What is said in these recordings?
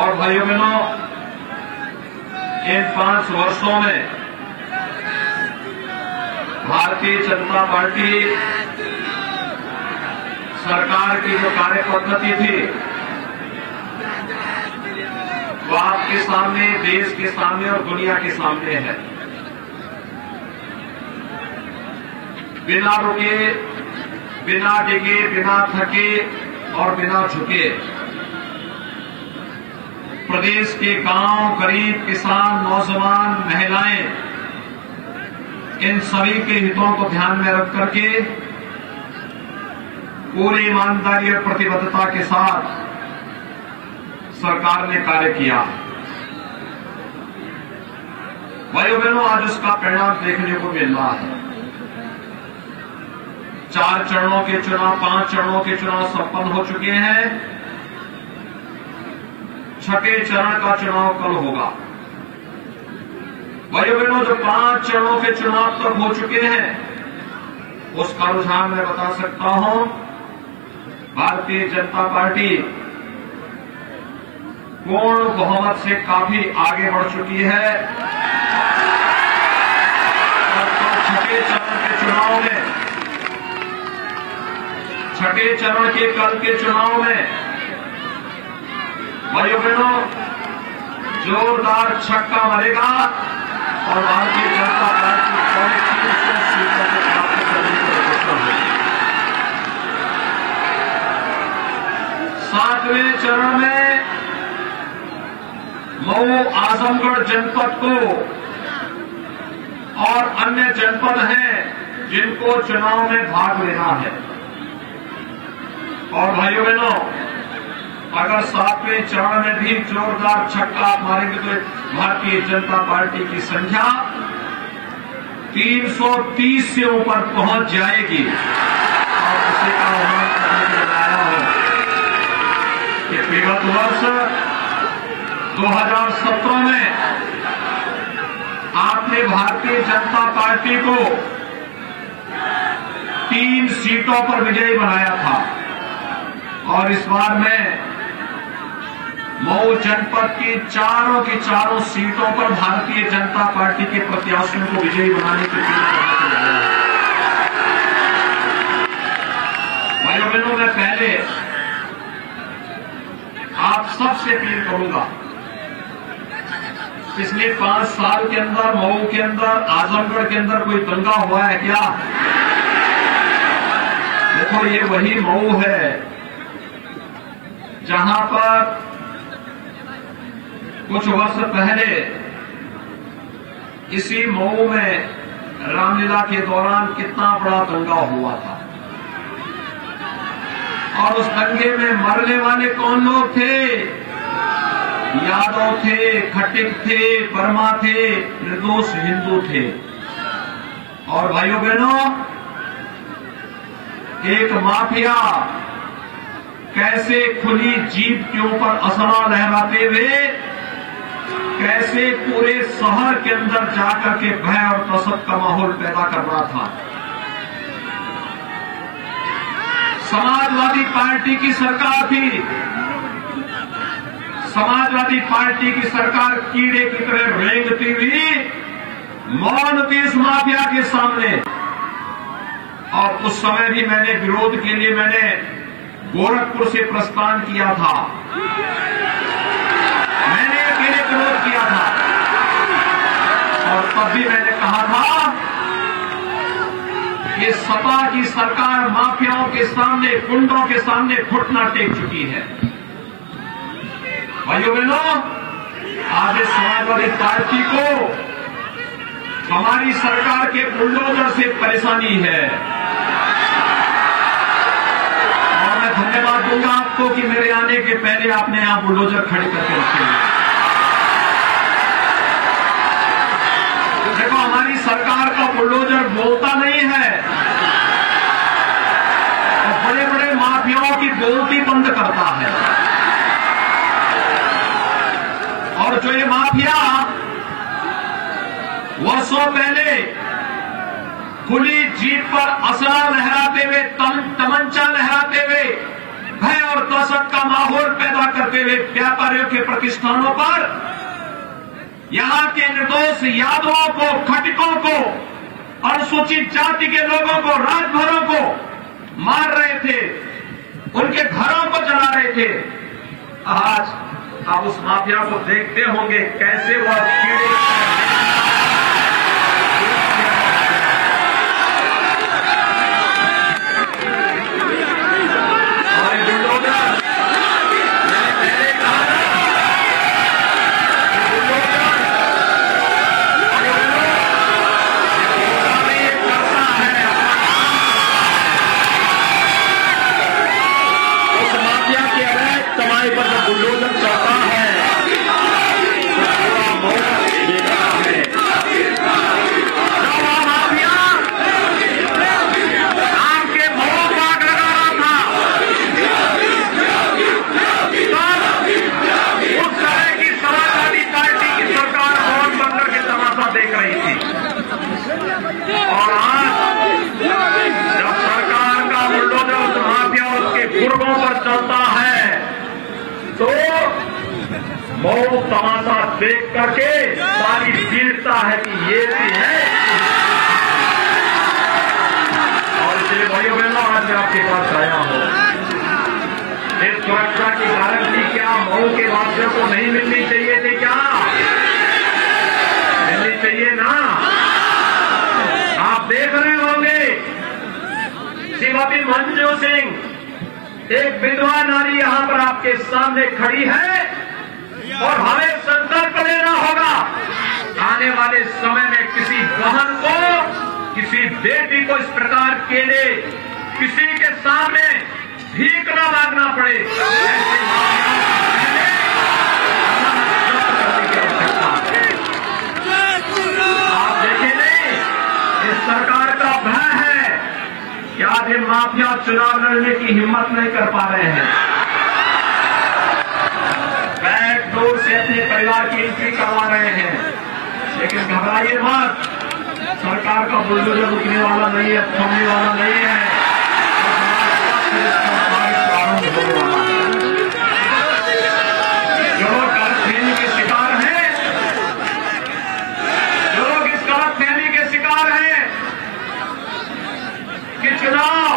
और भाइयों बहनों, इन 5 वर्षों में भारतीय जनता पार्टी सरकार की जो कार्य पद्धति थी वो आपके सामने, देश के सामने और दुनिया के सामने है। बिना रुके, बिना डिगे, बिना थके और बिना झुके प्रदेश के गांव, गरीब, किसान, नौजवान, महिलाएं, इन सभी के हितों को ध्यान में रख करके पूरी ईमानदारी और प्रतिबद्धता के साथ सरकार ने कार्य किया। भाइयों बहनों, आज उसका परिणाम देखने को मिल रहा है। 4 चरणों के चुनाव, 5 चरणों के चुनाव संपन्न हो चुके हैं। 6ठे चरण का चुनाव कल होगा। भाइयों बहनों, जो 5 चरणों के चुनाव तक हो चुके हैं उसका रुझान मैं बता सकता हूं। भारतीय जनता पार्टी पूर्ण बहुमत से काफी आगे बढ़ चुकी है। छठे चरण के चुनाव में, छठे चरण के कल के चुनाव में भाइयों बहनों जोरदार छक्का मारेगा और भारतीय जनता पार्टी 300 सीटों को प्राप्त करने की कोशिश होगी। 7वें चरण में मऊ, आजमगढ़ जनपद को और अन्य जनपद हैं जिनको चुनाव में भाग लेना है। और भाइयों बहनों, अगर 7वें चरण में भी जोरदार छक्का आप मारेंगे तो भारतीय जनता पार्टी की संख्या 330 से ऊपर पहुंच जाएगी। और उसी का आह्वान करने के लिए आया हूं कि विगत वर्ष 2017 में आपने भारतीय जनता पार्टी को 3 सीटों पर विजयी बनाया था और इस बार में मऊ जनपद की चारों सीटों पर भारतीय जनता पार्टी के प्रत्याशियों को विजयी बनाने की अपील करने के लिए आया है। भाइयों बहनों, मैं पहले आप सबसे अपील करूंगा, पिछले 5 साल के अंदर मऊ के अंदर, आजमगढ़ के अंदर कोई दंगा हुआ है क्या? देखो, ये वही मऊ है जहां पर कुछ वर्ष पहले इसी मऊ में रामलीला के दौरान कितना बड़ा दंगा हुआ था और उस दंगे में मरने वाले कौन लोग थे? यादव थे, खटिक थे, वर्मा थे, निर्दोष हिंदू थे। और भाइयों बहनों, एक माफिया कैसे खुली जीप के ऊपर असला लहराते हुए कैसे पूरे शहर के अंदर जाकर के भय और दहशत का माहौल पैदा कर रहा था। समाजवादी पार्टी की सरकार थी। समाजवादी पार्टी की सरकार कीड़े की तरह रेंगती हुई मौन थी इस माफिया के सामने। और उस समय भी मैंने विरोध के लिए गोरखपुर से प्रस्थान किया था। मैंने अकेले विरोध किया था और तब भी मैंने कहा था कि सपा की सरकार माफियाओं के सामने, गुंडों के सामने घुटना टेक चुकी है। भाइयों बहनों, आज समाजवादी पार्टी को हमारी सरकार के बुलडोजर से परेशानी है और मैं धन्यवाद दूंगा आपको कि मेरे आने के पहले आपने यहां बुलडोजर खड़े करके रखे हैं। देखो, हमारी सरकार का बुलडोजर बोलता नहीं है और बड़े बड़े माफियाओं की बोलती बंद करता है। और जो ये माफिया वर्षों पहले खुली जीप पर असला लहराते हुए, तमंचा लहराते हुए भय और दहशत का माहौल पैदा करते हुए व्यापारियों के प्रतिष्ठानों पर यहां के निर्दोष यादवों को, खटिकों को, अनुसूचित जाति के लोगों को, राजभरों को मार रहे थे, उनके घरों को जला रहे थे। आज आप उस माफिया को देखते होंगे कैसे वह मऊ तमाशा देख करके सारी पीड़ता है कि ये भी है। और इसलिए भाइयों बहनों, आज मैं आपके पास आया हूं। इस सुरक्षा की गारंटी क्या मऊ के वासियों को नहीं मिलनी चाहिए थी? क्या मिलनी चाहिए ना? आप देख रहे होंगे श्रीमती मंजू सिंह, एक विधवा नारी यहां पर आपके सामने खड़ी है और हमें संकल्प लेना होगा आने वाले समय में किसी बहन को, किसी बेटी को इस प्रकार के लिए किसी के सामने भीख न मांगना पड़े। ऐसे आप देखेंगे इस सरकार का भय है कि आज ये माफिया चुनाव लड़ने की हिम्मत नहीं कर पा रहे हैं, बैकडोर से अपने परिवार की एंट्री करवा रहे हैं। लेकिन घबराइए मत, सरकार का बुलडोजर रुकने वाला नहीं है, थमने वाला नहीं है। जो लोग गलतफहमी के शिकार हैं, जो लोग इस गलतफहमी के शिकार हैं कि चुनाव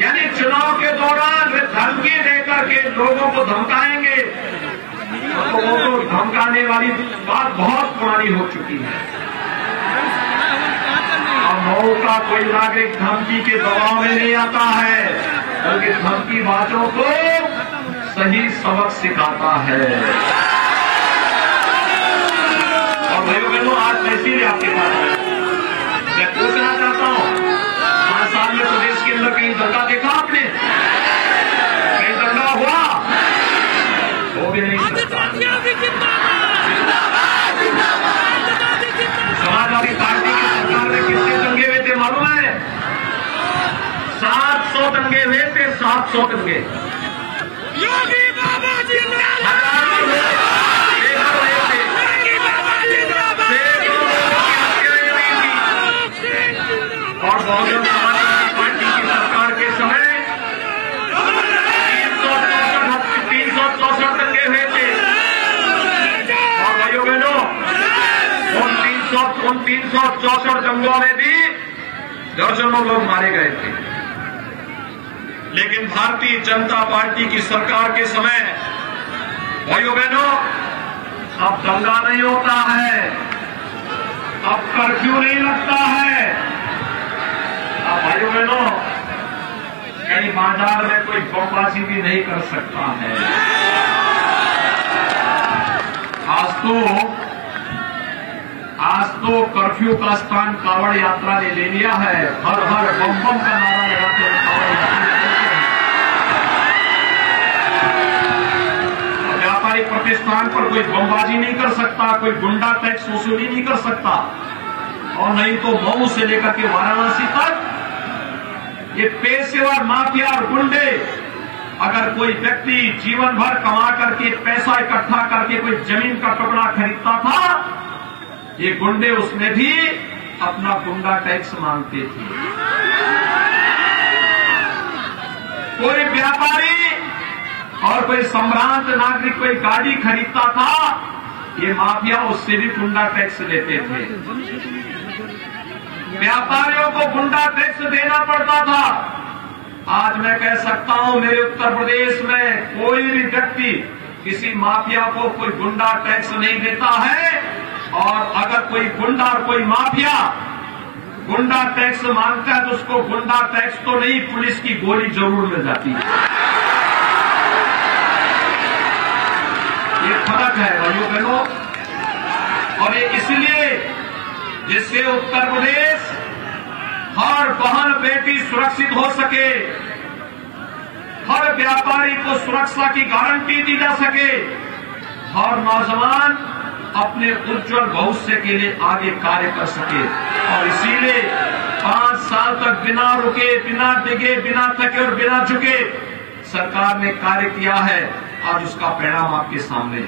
यानी चुनाव के दौरान वे धमकी देकर के लोगों को धमकाएंगे, लोगों को धमकाने वाली बात बहुत पुरानी हो चुकी है। अब मऊ का कोई नागरिक धमकी के दबाव में नहीं आता है, बल्कि धमकी बातों को सही सबक सिखाता है। और भाइयों बहनों, आज मैं इसीलिए आपके पास मैं पूछना चाहता हूं, 5 साल में प्रदेश के अंदर कहीं दंगा देखा आपने? कहीं दंगा हुआ? हो भी नहीं सकता। समाजवादी पार्टी की सरकार में कितने दंगे हुए थे मालूम है? 700 दंगे हुए थे, 700 दंगे। योगी बाबा जिंदाबाद। और बहुजन समाज पार्टी की सरकार के समय 364 दंगे हुए थे। और भाइयों बहनों, उन 364 दंगों में भी दर्जनों लोग मारे गए थे। लेकिन भारतीय जनता पार्टी की सरकार के समय भाइयों बहनों, अब दंगा नहीं होता है, अब कर्फ्यू नहीं लगता है। अब भाइयों बहनों, कहीं बाजार में कोई बमबाजी भी नहीं कर सकता है। आज तो कर्फ्यू का स्थान कांवड़ यात्रा ने ले लिया है। हर हर बम बम का नारा लगाते हुए कांवड़ यात्रा। व्यापारिक प्रतिष्ठान पर कोई बमबाजी नहीं कर सकता, कोई गुंडा टैक्स वसूली नहीं कर सकता। और नहीं तो मऊ से लेकर के वाराणसी तक ये पेशेवर माफिया और गुंडे, अगर कोई व्यक्ति जीवन भर कमा करके पैसा इकट्ठा करके कोई जमीन का टुकड़ा खरीदता था, ये गुंडे उसमें भी अपना गुंडा टैक्स मांगते थे। कोई व्यापारी और कोई सम्भ्रांत नागरिक कोई गाड़ी खरीदता था, ये माफिया उससे भी गुंडा टैक्स लेते थे। व्यापारियों को गुंडा टैक्स देना पड़ता था। आज मैं कह सकता हूं, मेरे उत्तर प्रदेश में कोई भी व्यक्ति किसी माफिया को कोई गुंडा टैक्स नहीं देता है। और अगर कोई गुंडा और कोई माफिया गुंडा टैक्स मांगता है तो उसको गुंडा टैक्स तो नहीं, पुलिस की गोली जरूर मिल जाती है। ये फर्क है भाइयों बहनों। और ये इसलिए जिससे उत्तर प्रदेश हर बहन बेटी सुरक्षित हो सके, हर व्यापारी को सुरक्षा की गारंटी दी जा सके, हर नौजवान अपने उज्जवल भविष्य के लिए आगे कार्य कर सके। और इसीलिए 5 साल तक बिना रुके, बिना डिगे, बिना थके और बिना झुके सरकार ने कार्य किया है। आज उसका परिणाम आपके सामने है।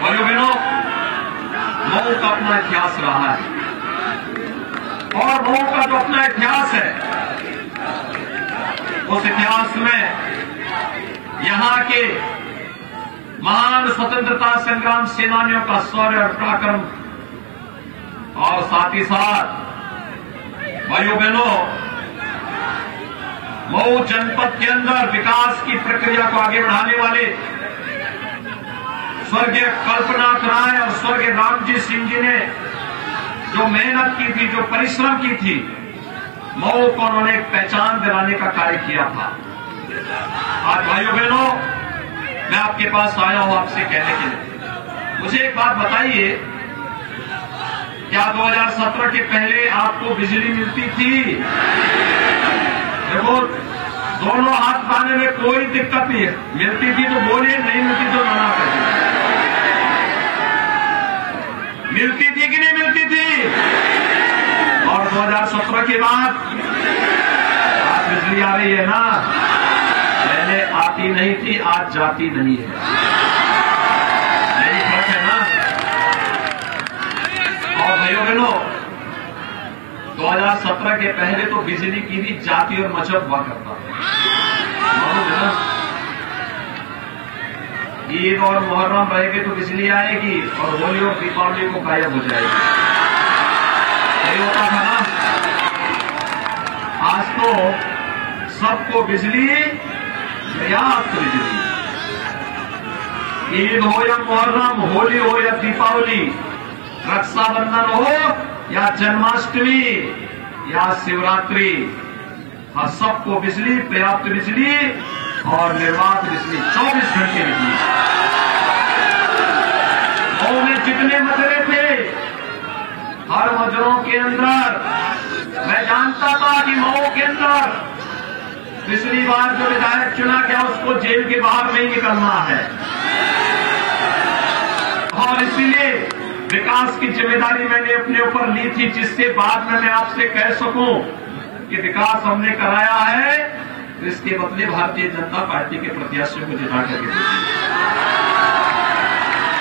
भाइयों बहनों, मऊ का अपना इतिहास रहा है और मऊ का जो अपना इतिहास है, उस इतिहास में यहां के महान स्वतंत्रता संग्राम सेनानियों का शौर्य और पराक्रम, और साथ ही साथ भाइयों बहनों, मऊ जनपद के अंदर विकास की प्रक्रिया को आगे बढ़ाने वाले स्वर्गीय कल्पनाथ राय और स्वर्गीय रामजी सिंह जी ने जो मेहनत की थी, जो परिश्रम की थी, मऊ को उन्होंने एक पहचान दिलाने का कार्य किया था। आज भाइयों बहनों, मैं आपके पास आया हूं आपसे कहने के लिए, मुझे एक बात बताइए, क्या 2017 के पहले आपको बिजली मिलती थी? देखो, दोनों हाथ पाने में कोई दिक्कत नहीं है। मिलती थी तो बोलिए, नहीं मिलती तो मना करिए। मिलती थी कि नहीं मिलती थी? और 2017 के बाद आज बिजली आ रही है ना, पहले आती नहीं थी, आज जाती नहीं है। यही फर्क है ना। और भाइयों बहनों, 2017 के पहले तो बिजली की भी जाति और मजहब हुआ करता था। ईद और मुहर्रम रहेगी तो बिजली आएगी और होली और दीपावली को गायब हो जाएगी। यही होता था ना। आज तो सबको बिजली, पर्याप्त बिजली। ईद हो या मुहर्रम, होली हो या दीपावली, रक्षाबंधन हो या जन्माष्टमी या शिवरात्रि, हाँ, सबको बिजली, पर्याप्त बिजली और निर्बाध बिजली, 24 घंटे बिजली। मऊ में जितने मजरे थे, हर मजरों के अंदर मैं जानता था कि मऊ के अंदर पिछली बार जो विधायक चुना गया उसको जेल के बाहर नहीं निकलना है। और इसीलिए विकास की जिम्मेदारी मैंने अपने ऊपर ली थी, जिससे बाद में मैं आपसे कह सकूं कि विकास हमने कराया है, तो इसके बदले भारतीय जनता पार्टी के प्रत्याशियों को जिता करके दीजिए।